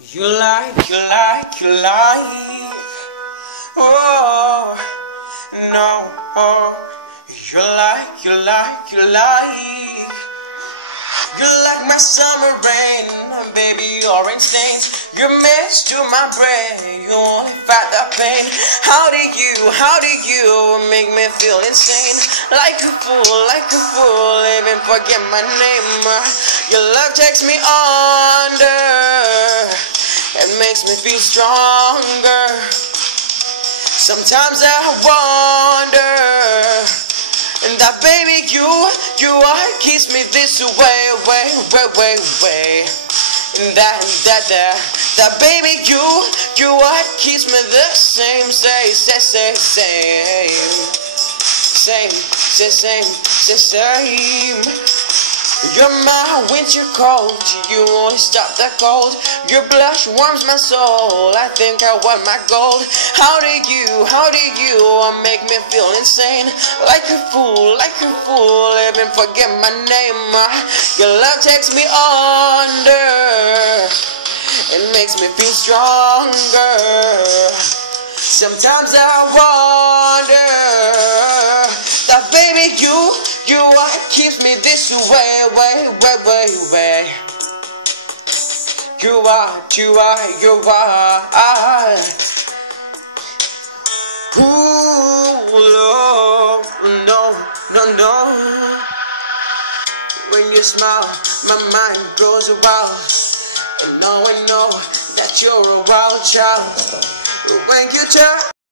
You like, oh, no, you like, you like my summer rain, baby, orange stains, you're messed to my brain, you only fight the pain. How did you make me feel insane? Like a fool, even forget my name. Your love takes me under, it makes me feel stronger. Sometimes I wonder, and that baby you are keeps me this way. And that baby you are keeps me the same. Same. You're my winter cold, you only stop the cold. Your blush warms my soul, I think I want my gold. How did you make me feel insane? Like a fool, even forget my name. Your love takes me under, it makes me feel stronger. Sometimes I wonder, that baby you are keeps me this way. You are. Ooh, no. When you smile, my mind goes wild. And now I know that you're a wild child. When you turn